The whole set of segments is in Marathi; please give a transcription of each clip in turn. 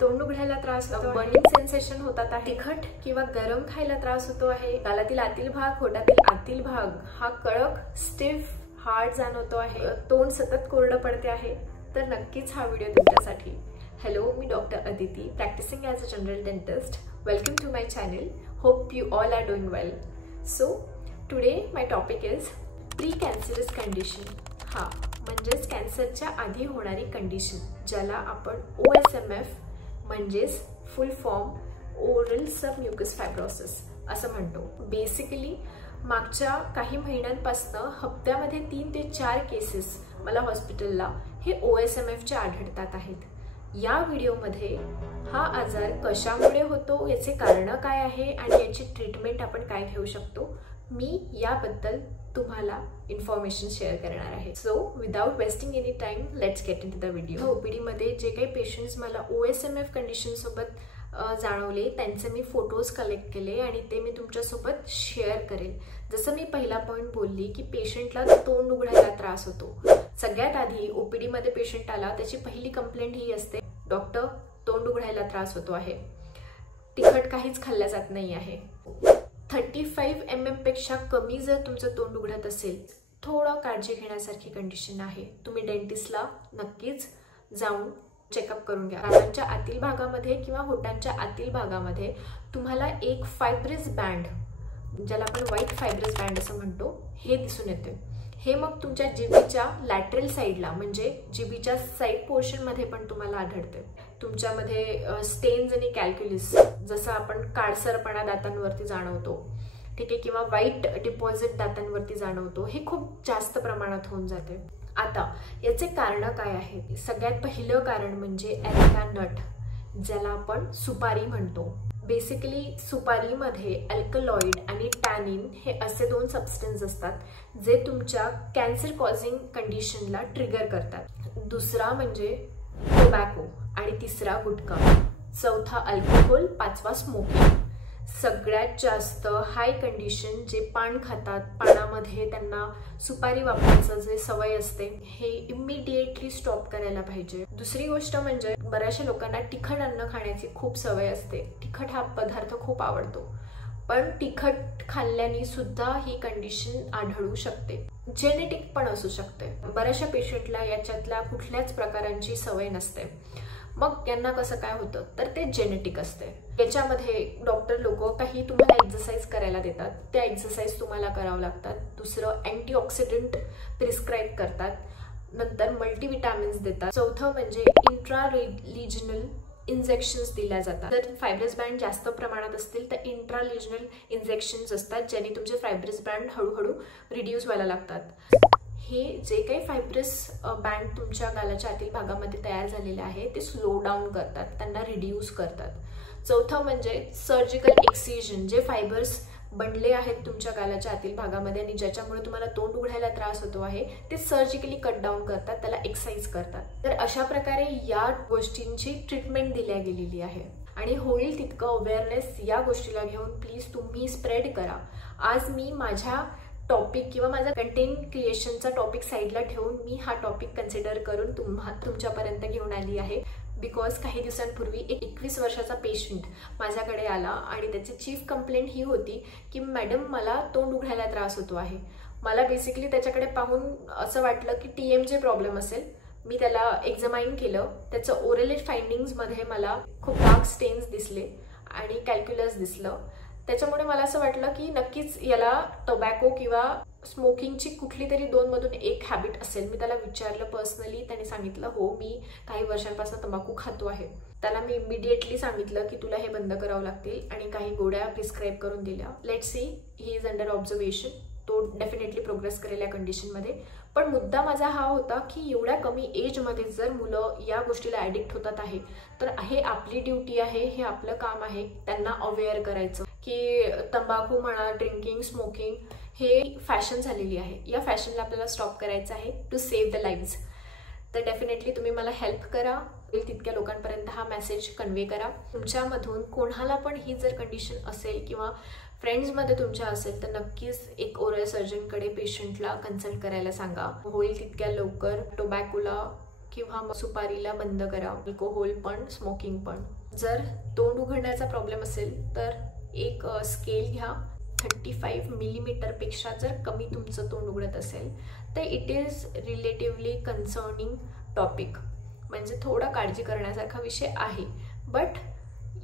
तोंड उघडायला त्रास होतो, बर्निंग सेन्सेशन होतात आहे, तिखट किंवा गरम खायला त्रास होतो आहे, गालातील आतील भाग, होठातील आतील भाग हा कडक स्टिफ हार्ड जाणवतो आहे, तोंड सतत कोरडं पडते आहे, तर नक्कीच हा व्हिडिओ तुमच्यासाठी. हॅलो, मी doctor Aditi, practising as a general dentist. Welcome to my channel. Hope you all are doing well. So today my topic is pre cancerous condition. हा म्हणजेच कॅन्सरच्या आधी होणारी कंडिशन, ज्याला आपण OSMF म्हणजेच फुल फॉर्म ओरल सबम्युकस फायब्रोसिस असं म्हणतो. बेसिकली मागच्या काही महिन्यांपासून हप्त्यामध्ये 3 ते 4 केसेस मला हॉस्पिटलला हे OSMFचे आढळतात आहेत. या व्हिडिओमध्ये हा आजार कशामुळे होतो, याचे कारण काय आहे आणि याची ट्रीटमेंट आपण काय घेऊ शकतो, मी याबद्दल तुम्हाला इन्फॉर्मेशन शेअर करणार आहे. So without wasting any time, let's get in to the video. OPD मध्ये जे काही पेशंट्स मला OSMF कंडिशन सोबत जाणवले, त्यांचे मी फोटोज कलेक्ट केले आणि ते मी तुमच्यासोबत शेअर करेल. जसं मी पहिला पॉईंट बोलली की पेशंटला तोंड उघडायला त्रास होतो. सगळ्यात आधी OPD मध्ये पेशंट आला, त्याची पहिली कंप्लेंट ही असते, डॉक्टर तोंड उघडायला त्रास होतो आहे, तिखट काहीच खाल्ल्या जात नाही आहे. 35 mm पेक्षा कमी जर तुमचं तोंड उघडत असेल, थोडं काळजी घेण्यासारखी कंडिशन आहे. तुम्ही डेंटिस्टला नक्कीच जाऊन चेकअप करून घ्या. गालांच्या आतील भागामध्ये किंवा होठांच्या आतील भागामध्ये तुम्हाला एक फायब्रस बँड, ज्याला आपण व्हाईट फायब्रस बँड असं म्हणतो, हे दिसून येते. हे मग तुमच्या जिभेच्या लॅटरल साईडला म्हणजे जिभेच्या साईड पोर्शन मध्ये पण तुम्हाला आढळते. तुमच्यामध्ये स्टेन्स आणि कॅल्क्युलिस, जसं आपण काळसरपणा दातांवरती जाणवतो, ठीक आहे, किंवा व्हाईट डिपॉझिट दातांवरती जाणवतो, हे खूप जास्त प्रमाणात होऊन जाते. आता याचे कारण काय आहेत? सगळ्यात पहिलं कारण म्हणजे ॲरेका नट, ज्याला आपण सुपारी म्हणतो. बेसिकली सुपारीमध्ये अल्कलॉइड आणि टॅनिन हे असे 2 सबस्टन्स असतात जे तुमच्या कॅन्सर कॉझिंग कंडिशनला ट्रिगर करतात. दुसरा म्हणजे टोबॅको आणि तिसरा गुटखा, चौथा अल्कोहोल, 5वा स्मोकिंग. सगळ्यात जास्त हाय कंडिशन जे पान खातात, पानामध्ये त्यांना सुपारी वापरायचं जे सवय असते, हे इमिडिएटली स्टॉप करायला पाहिजे. दुसरी गोष्ट म्हणजे बऱ्याचशा लोकांना तिखट अन्न खाण्याची खूप सवय असते. तिखट हा पदार्थ खूप आवडतो, पण तिखट खाल्ल्याने सुद्धा ही कंडिशन आढळू शकते. जेनेटिक पण असू शकते. बऱ्याचशा पेशंटला याच्यातल्या कुठल्याच प्रकारांची सवय नसते. मग यांना कसं काय होतं, तर ते जेनेटिक असते. याच्यामध्ये डॉक्टर लोक काही तुम्हाला एक्सरसाइज करायला देतात, त्या एक्सरसाइज तुम्हाला करावं लागतात. दुसरं अँटीऑक्सिडंट प्रिस्क्राईब करतात, नंतर मल्टीविटॅमिन्स देतात. चौथं म्हणजे इंट्रालिजनल इंजेक्शन्स दिल्या जातात. जर फायब्रस बँड जास्त प्रमाणात असतील तर इंट्रालिजनल इंजेक्शन्स असतात, ज्याने तुमचे फायब्रस बँड हळूहळू रिड्यूस व्हायला लागतात. हे जे काही फायब्रस बँड तुमच्या गालाच्या आतील भागामध्ये तयार झालेले आहे ते स्लो डाऊन करतात, त्यांना रिड्यूस करतात. चौथं म्हणजे सर्जिकल एक्सिजन, जे फायबर्स बनले आहेत तुमच्या गालाच्या आतील भागामध्ये आणि ज्याच्यामुळे तुम्हाला तोंड उघडायला त्रास होतो आहे, ते सर्जिकली कट डाऊन करतात, त्याला एक्साइज करतात. तर अशा प्रकारे या गोष्टींची ट्रीटमेंट दिल्या गेलेली आहे आणि होईल तितकं अवेअरनेस या गोष्टीला घेऊन प्लीज तुम्ही स्प्रेड करा. आज मी माझ्या टॉपिक किंवा माझा कंटेंट क्रिएशनचा टॉपिक साईडला ठेवून मी हा टॉपिक कन्सिडर करून तुमच्यापर्यंत घेऊन आली आहे. बिकॉज काही दिवसांपूर्वी एक 21 वर्षाचा पेशंट माझ्याकडे आला आणि त्याची चीफ कंप्लेंट ही होती की मॅडम, मला तोंड उघडायला त्रास होतो आहे. मला बेसिकली त्याच्याकडे पाहून असं वाटलं की TMJ प्रॉब्लेम असेल. मी त्याला एक्झामाइन केलं. त्याचं ओरल फाइंडिंग्समध्ये मला खूप डार्क स्टेन्स दिसले आणि कॅल्क्युलस दिसलं. त्याच्यामुळे मला असं वाटलं की नक्कीच याला टोबॅको किंवा स्मोकिंगची कुठली तरी 2 मधून एक हॅबिट असेल. मी त्याला विचारलं पर्सनली, त्याने सांगितलं हो, मी काही वर्षांपासून तंबाखू खातो आहे. त्याला मी इमिडिएटली सांगितलं की तुला हे बंद करावं लागतील आणि काही गोळ्या प्रिस्क्राईब करून दिल्या. Let's see, he is under observation. तो डेफिनेटली प्रोग्रेस करेल या कंडिशनमध्ये. पण मुद्दा माझा हा होता की एवढ्या कमी एजमध्ये जर मुलं या गोष्टीला ॲडिक्ट होतात आहे, तर हे आपली ड्युटी आहे, हे आपलं काम आहे त्यांना अवेअर करायचं की तंबाखू म्हणा, ड्रिंकिंग, स्मोकिंग हे फॅशन झालेली आहे. या फॅशनला आपल्याला स्टॉप करायचं आहे टू सेव्ह द लाईव्स. तर डेफिनेटली तुम्ही मला हेल्प करा, तितक्या लोकांपर्यंत हा मेसेज कन्वे करा. तुमच्यामधून कोणाला पण ही जर कंडिशन असेल किंवा फ्रेंड्समध्ये तुमच्या असेल तर नक्कीच एक ओरल सर्जनकडे पेशंटला कन्सल्ट करायला सांगा. होईल तितक्या लवकर टोबॅकोला किंवा मग सुपारीला बंद करा, अल्कोहोल पण, स्मोकिंग पण. जर तोंड उघडण्याचा प्रॉब्लेम असेल तर एक स्केल घ्या. 35 मिलीमीटरपेक्षा जर कमी तुमचं तोंड उघडत असेल तर it is relatively concerning topic, म्हणजे थोडा काळजी करण्यासारखा विषय आहे. बट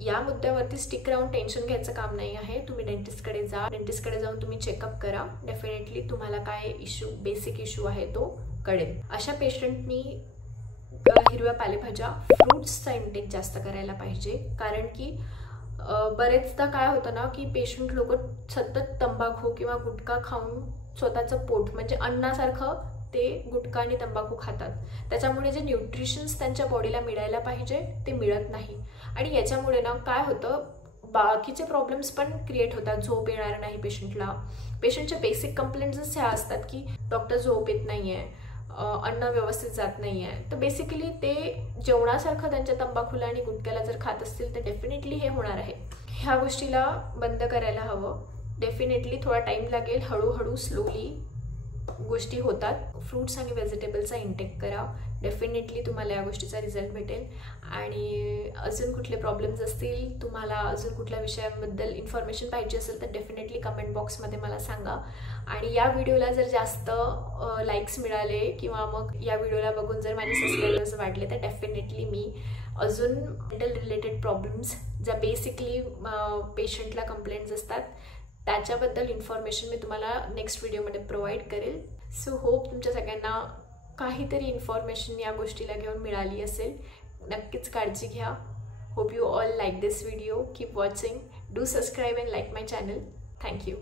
या मुद्द्यावरती स्टिक राहून टेन्शन घ्यायचं काम नाही आहे. तुम्ही डेंटिस्टकडे जा, डेंटिस्टकडे जाऊन तुम्ही चेकअप करा. डेफिनेटली तुम्हाला काय इश्यू, बेसिक इश्यू आहे तो कळेल. अशा पेशंटनी हिरव्या पालेभाज्या, फ्रूट्सचा इंटेक जास्त करायला पाहिजे. कारण की बरेचदा काय होतं ना की पेशंट लोक सतत तंबाखू किंवा गुटखा खाऊन स्वतःचं पोट, म्हणजे अन्नासारखं ते गुटखा आणि तंबाखू खातात. त्याच्यामुळे जे न्यूट्रिशन्स त्यांच्या बॉडीला मिळायला पाहिजे ते मिळत नाही. आणि याच्यामुळे ना काय होतं, बाकीचे प्रॉब्लेम्स पण क्रिएट होतात. झोप येणार नाही पेशंटला. पेशंटच्या बेसिक कंप्लेंट्सच ह्या असतात की डॉक्टर झोप येत नाही आहे, अन्न व्यवस्थित जात नाही आहे. तर बेसिकली ते जेवणासारखं त्यांच्या तंबाखूला आणि गुटख्याला जर खात असतील तर डेफिनेटली हे होणार आहे. ह्या गोष्टीला बंद करायला हवं. डेफिनेटली थोडा टाईम लागेल, हळूहळू स्लोली गोष्टी होतात. फ्रूट्स आणि व्हेजिटेबलचा इंटेक करा. डेफिनेटली तुम्हाला या गोष्टीचा रिझल्ट भेटेल. आणि अजून कुठले प्रॉब्लेम्स असतील, तुम्हाला अजून कुठल्या विषयाबद्दल इन्फॉर्मेशन पाहिजे असेल तर डेफिनेटली कमेंट बॉक्समध्ये मला सांगा. आणि या व्हिडिओला जर जास्त लाईक्स मिळाले किंवा मग या व्हिडिओला बघून जर माझे सबस्क्रायबर्स वाढले तर डेफिनेटली मी अजून मेंटल रिलेटेड प्रॉब्लेम्स ज्या बेसिकली पेशंटला कंप्लेंट्स असतात त्याच्याबद्दल इन्फॉर्मेशन मी तुम्हाला नेक्स्ट व्हिडिओमध्ये प्रोव्हाइड करेल. सो होप तुमच्या सगळ्यांना काहीतरी इन्फॉर्मेशन या गोष्टीला घेऊन मिळाली असेल. नक्कीच काळजी घ्या. Hope you all like this video. Keep watching. Do subscribe and like my channel. Thank you.